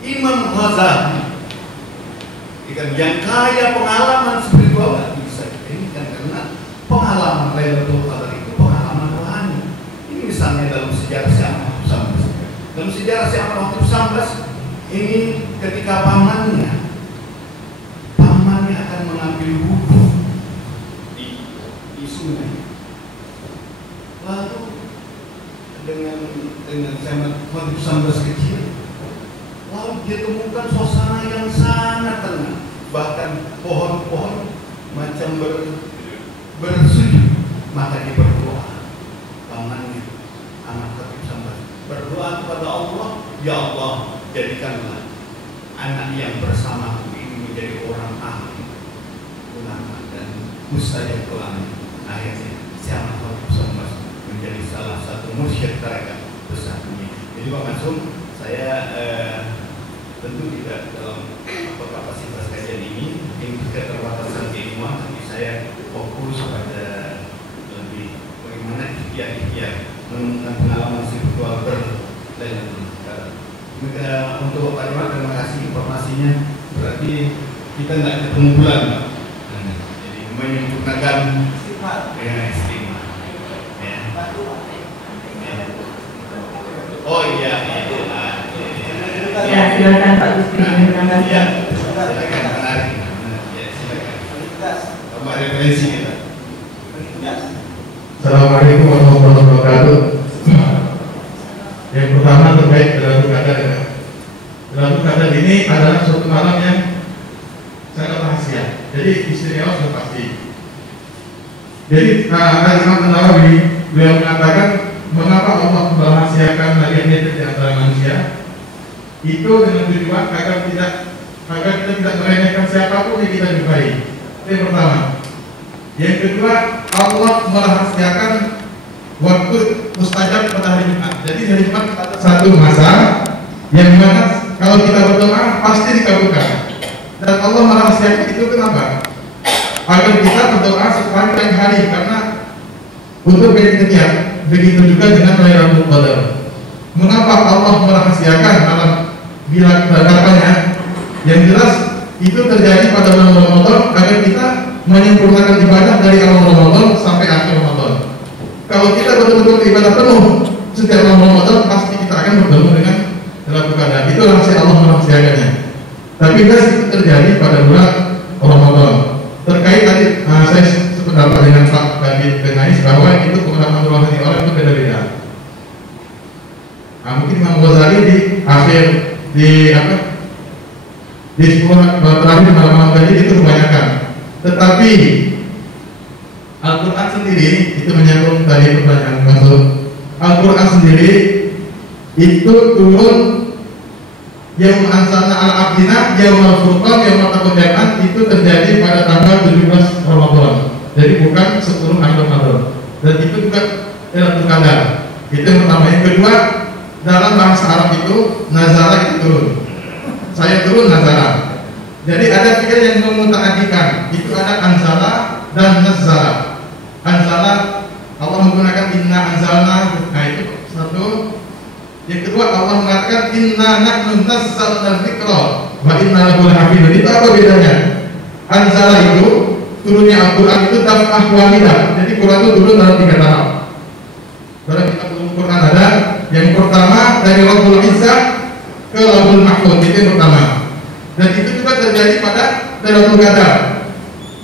Imam Ghazali yang kaya pengalaman spiritual nggak bisa ini kan karena pengalaman Lailatul Qadar itu pengalaman rohani. Ini misalnya dalam sejarah Syekh Ahmad Sambas. Dalam sejarah Syekh Ahmad Sambas ini ketika pamannya akan mengambil wudhu di sungai. Lalu dengan Syekh Sambas kecil, lalu dia temukan suasana yang sangat tenang, bahkan pohon-pohon macam bersujud. Maka dia berdoa, pamannya anak Khatib Sambas berdoa kepada Allah, ya Allah jadikanlah anak yang bersamaku ini menjadi orang ahli ulama dan mustajab ulama. Akhirnya Syekh Khatib Sambas menjadi salah satu mursyid tarekat besar ini. Jadi Pak Masum, saya tentu tidak dalam kapasitas kajian ini keterbatasan keilmuan, tapi saya fokus pada lebih bagaimana ikhtiar menemukan pengalaman spiritual Lailatul Qadar. Untuk Pak Imam, terima kasih informasinya. Berarti kita tidak ketemu bulan, Pak. Jadi menyempurnakan istimewa. Oh iya, Ya, silakan Pak Lutfi menambahkan. Ya, silakan menarik. Ya, silakan. Tambah referensi kita. Assalamualaikum warahmatullahi wabarakatuh. Yang pertama terkait Lailatul Qadar. Lailatul Qadar ini adalah suatu malam yang sangat rahasia. Jadi istimewa sudah pasti. Jadi Imam An-Nawawi beliau mengatakan mengapa Allah merahasiakan bagian itu di antara manusia itu dengan tujuan agar kita tidak meremehkan siapapun yang kita jumpai. Itu yang pertama. Yang kedua, Allah merahasiakan waktu mustajab pada hari Jumat. Jadi hari Jumat ada satu masa yang mana kalau kita berdoa pasti dikabulkan. Dan Allah merahasiakan itu kenapa? Agar kita berdoa sepanjang hari, karena untuk berikutnya. Begitu juga dengan Lailatul Qadar. Mengapa Allah merahasiakan dalam bila katanya? Yang jelas itu terjadi pada bulan Ramadan agar kita menyempurnakan ibadah dari awal Ramadan sampai akhir Ramadan. Kalau kita betul-betul ibadah penuh setiap bulan Ramadan, pasti kita akan bertemu dengan Lailatul Qadar. Itu rahasia Allah merahasiakannya. Tapi jelas itu terjadi pada bulan Ramadan. Terkait tadi saya sependapat dengan Pak David Benais bahwa itu pengalaman rohani orang itu beda-beda. Mungkin Imam Ghazali di akhir di 10 terakhir malam-malam tadi itu kebanyakan. Tetapi Al-Quran sendiri itu menyambung tadi pertanyaan maksud Al-Quran sendiri itu turun yang anzalna al-abdina yaumul furqan yaumul taqal jam'an itu terjadi pada tanggal 17 Ramadan. Jadi bukan 10 hari Ramadan. Dan itu juga Lailatul Qadar. Itu yang pertama. Yang kedua, dalam bahasa Arab itu nazara itu turun. Saya turun nazara. Jadi ada tiga yang memuta'adikan. Itu ada anzala dan nazara. Anzala Allah menggunakan inna anzalna. Nah itu satu. Yang kedua Allah mengatakan inna nahnu nazzalna dzikra wa inna lahu lahafidun. Itu apa bedanya? Anzala itu turunnya Al-Quran itu daf'ah wahidah. Jadi Quran itu turun dalam 3 tahap. Dalam kitab Al-Quran ada yang pertama dari Rabbul Izzah ke Lauhul Mahfuz, itu yang pertama. Dan itu juga terjadi pada Lailatul Qadar.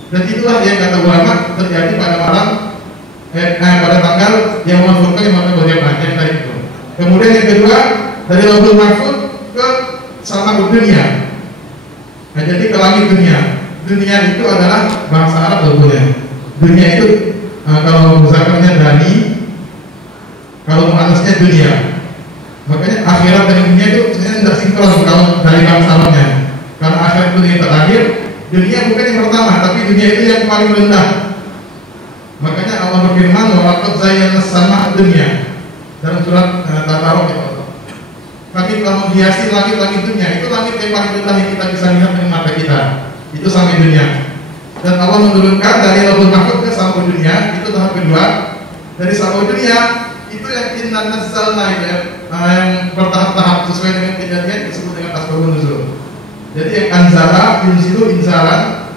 Dan itulah yang kata ulama terjadi pada malam pada tanggal yang masukkan yang mana yang tadi itu. Kemudian yang kedua dari Lauhul Mahfuz ke sama dunia. Nah, jadi ke langit dunia. Dunia itu adalah bahasa Arab sebetulnya. Dunia itu kalau misalnya dani, kalau manusia dunia. Makanya akhirat dan dunia itu sebenarnya tidak sinkron kalau dari bahasa Arabnya. Karena akhirat itu yang terakhir, dunia bukan yang pertama, tapi dunia itu yang paling rendah. Makanya Allah berfirman, "Wa laqad zayyana as-samaa'a dunya." Dalam surat Tabarok itu. Kami telah menghiasi langit-langit dunia. Itu langit yang paling rendah yang kita bisa lihat dengan mata kita. Itu sampai dunia. Dan Allah menurunkan dari Lauhul Mahfuz ke sampai dunia. Itu tahap kedua. Dari sampai dunia itu yang inna nazzalna yang bertahap-tahap sesuai dengan kejadian disebut dengan asbabun nuzul. Jadi yang anzala yunzilu inzalan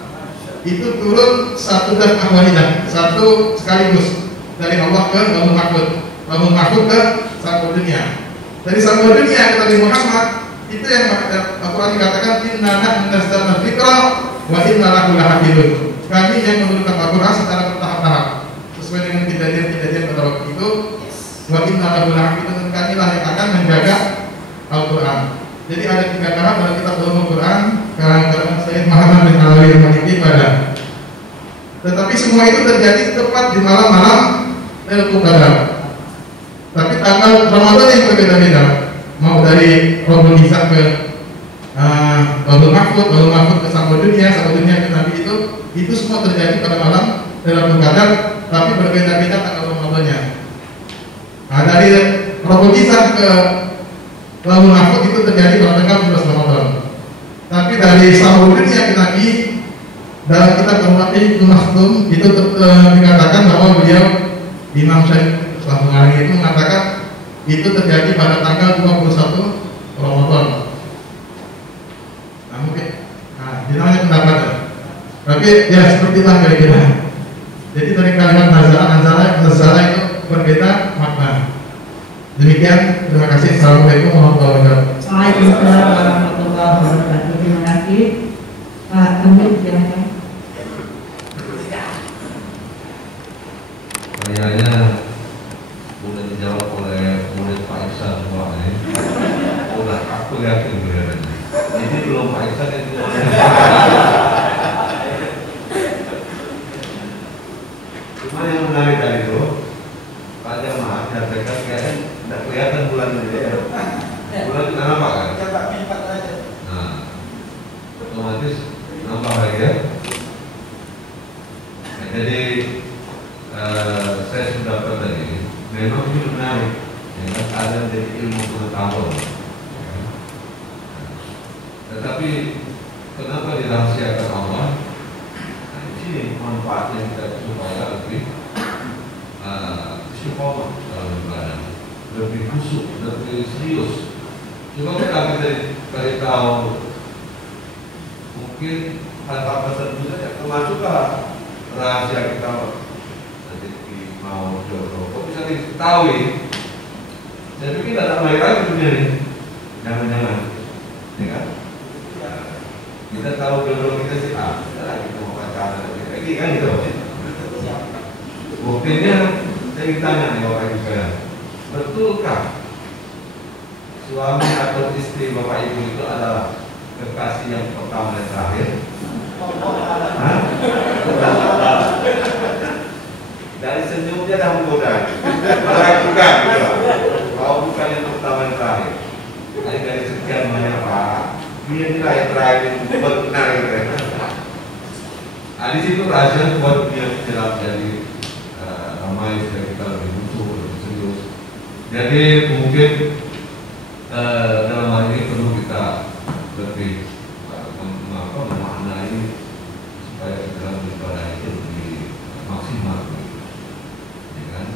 itu turun satu daf'ah wahidah, satu sekaligus dari Allah ke Lauhul Mahfuz. Lauhul Mahfuz ke sampai dunia. Dari sampai dunia ke Nabi Muhammad itu yang Al-Quran dikatakan inna nahnu nazzalna dzikra wa inna lahu lahafidun. Kami yang menurunkan Al-Quran secara bertahap-tahap sesuai dengan kejadian-kejadian pada waktu itu. Wa inna lahu lahafidun, dan kami lah yang akan menjaga Al-Quran. Jadi ada 3 tahap dalam kitab Al-Quran karangan Sayyid Muhammad bin Alawi al-Maliki pada. Tetapi semua itu terjadi tepat di malam-malam Lailatul Qadar. Tapi tanggal Ramadan yang berbeda-beda. Mau dari Rabbul Izzah ke Lauhul Mahfuz, Lauhul Mahfuz ke sampai dunia ke Nabi itu semua terjadi pada malam Lailatul Qadar, tapi berbeda-beda tanggal Ramadannya. Nah, dari Rabbul Izzah ke Lauhul Mahfuz itu terjadi pada tanggal 17 Ramadan. Tapi dari sampai dunia ke Nabi dalam kitab Al-Mahdi Maktum itu dikatakan bahwa beliau Imam Syafi'i setelah mengalami itu mengatakan itu terjadi pada tanggal 21 Ramadan. Nah mungkin, dinamanya pendapat ya. Tapi ya seperti itulah kira-kira. Jadi dari kalimat nazara itu berbeda makna. Demikian, terima kasih. Assalamualaikum warahmatullahi wabarakatuh. Waalaikumsalam warahmatullahi wabarakatuh. Terima kasih. Pak Amir, silakan. Pertanyaannya sudah dijawab oleh murid Pak Iksan soalnya. Udah aku yakin benerannya. Ini belum Pak Iksan yang keluar. Cuma yang menarik dari itu, Pak Jamaah menyampaikan kayaknya tidak kelihatan bulan ini ya. Bulan kita nampak kan? Nah, otomatis nambah lagi ya. Nah, jadi saya sudah dapat tadi, memang ini menarik, ya, ada dari ilmu pengetahuan. Ya. Tetapi kenapa dirahasiakan Allah? Nah, di sini manfaatnya kita supaya lebih istiqomah dalam ibadah, lebih khusyuk, lebih serius. Cuma kita cari tahu, mungkin hal-hal tertentu saja, termasuklah rahasia kita rezeki mau jodoh. Kok bisa diketahui? Saya pikir ada baik lagi dunia ini. Jangan-jangan, ya kan? Kita tahu jodoh kita sih, kita mau pacaran lagi kan gitu. Buktinya saya ditanya nih Bapak Ibu sekalian, betulkah suami atau istri Bapak Ibu itu adalah kekasih yang pertama dan terakhir? Hah? Dari senyumnya dah menggoda. Meragukan gitu. Kalau bukan yang pertama dan terakhir. Dari sekian banyak Pak, dia nilai yang terakhir benar gitu. Nah, di situ rahasia buat dia jelas jadi ramai supaya kita lebih utuh, lebih serius. Jadi mungkin dalam hal ini perlu kita lebih memaknai supaya dalam ibadah itu lebih maksimal, ya kan?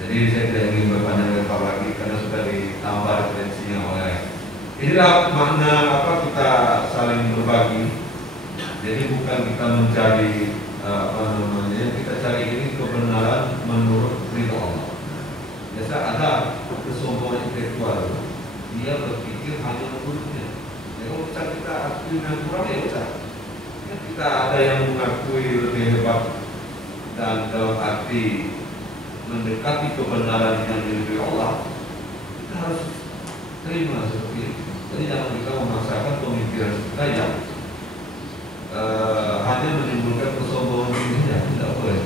Jadi saya tidak ingin berpanjang lebar lagi karena sudah ditambah referensinya oleh. Inilah makna apa kita saling berbagi. Jadi bukan kita mencari kita cari ini kebenaran menurut ridho Allah. Biasa ada kesombongan intelektual, dia berpikir hanya menurutnya. Ya kalau kita akui dengan kurang ya udah. Kita ada yang mengakui lebih hebat dan dalam arti mendekati kebenaran yang diridhoi Allah, kita harus terima seperti itu. Jadi jangan kita memaksakan pemikiran kita yang hanya menimbulkan kesombongan ini, ya tidak boleh.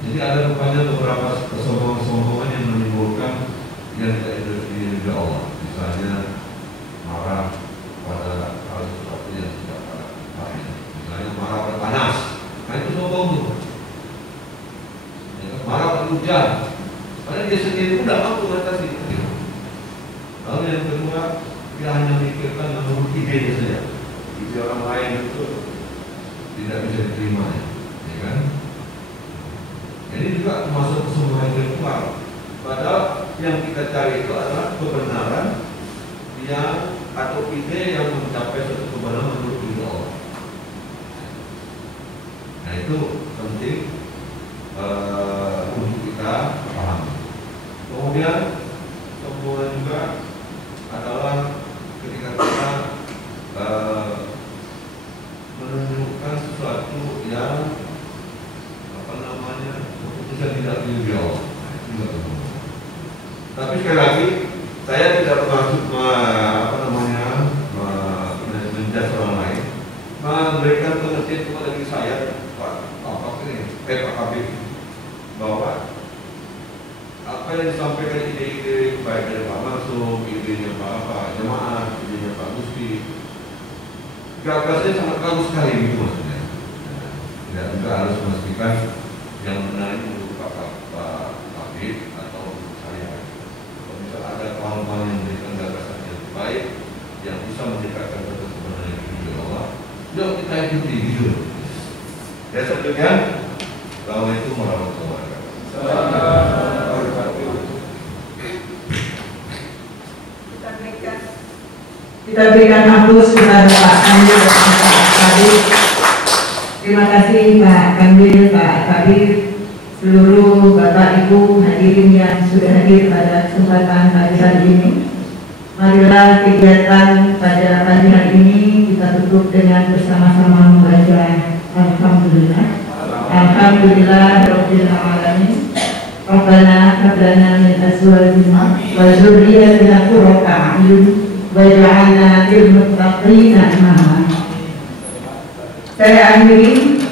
Jadi ada rupanya beberapa kesombongan yang menimbulkan yang tidak diridhoi Allah. Misalnya marah pada hal sesuatu yang tidak pada misalnya marah pada panas, nah itu sombong tuh. Ya, marah pada hujan, padahal dia sendiri pun tidak mampu mengatasi itu. Lalu yang kedua, dia hanya memikirkan menurut idenya saja. Ide orang lain itu tidak bisa diterima, ya kan? Jadi juga termasuk kesombongan intelektual. Padahal yang kita cari itu adalah kebenaran yang atau ide yang mencapai suatu kebenaran menurut Allah. Nah itu penting untuk kita pahami. Kemudian kesombongan juga adalah ketika kita menunjukkan sesuatu yang keputusan tidak diridhoi Allah. Tapi sekali lagi saya tidak bermaksud menjudge orang lain, memberikan pengertian kepada diri saya, Pak Habib, bahwa apa yang disampaikan ide-ide baik dari Pak Mansur, idenya Pak Jemaah, idenya Pak Gusti, gagasannya sangat bagus sekali gitu maksudnya. Tidak juga harus memastikan yang benar itu menurut Pak Habib atau saya. Kalau misalnya ada kawan-kawan yang memberikan gagasan yang baik, yang bisa mendekatkan satu kebenaran yang diridhoi Allah, yuk kita ikuti gitu. Ya sebetulnya, Assalamualaikum warahmatullahi wabarakatuh. Kita berikan aplaus kepada Pak Kamil dan Pak Habib. Terima kasih Pak Kamil, Pak Habib, seluruh Bapak Ibu hadirin yang sudah hadir pada kesempatan pagi hari ini. Marilah kegiatan pada pagi hari ini kita tutup dengan bersama-sama membaca Alhamdulillah. Alhamdulillah Rabbil Alamin. Rabbana hab lana min azwajina wa dzurriyyatina qurrata a'yun waj'alna lil muttaqina imama. Saya akhiri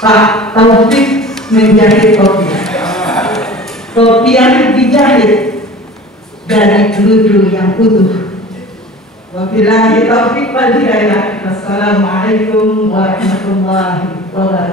Pak Taufik menjahit topi. Topi yang dijahit dari keluju yang utuh. Wabillahi taufiq wal hidayah. Wassalamualaikum warahmatullahi wabarakatuh.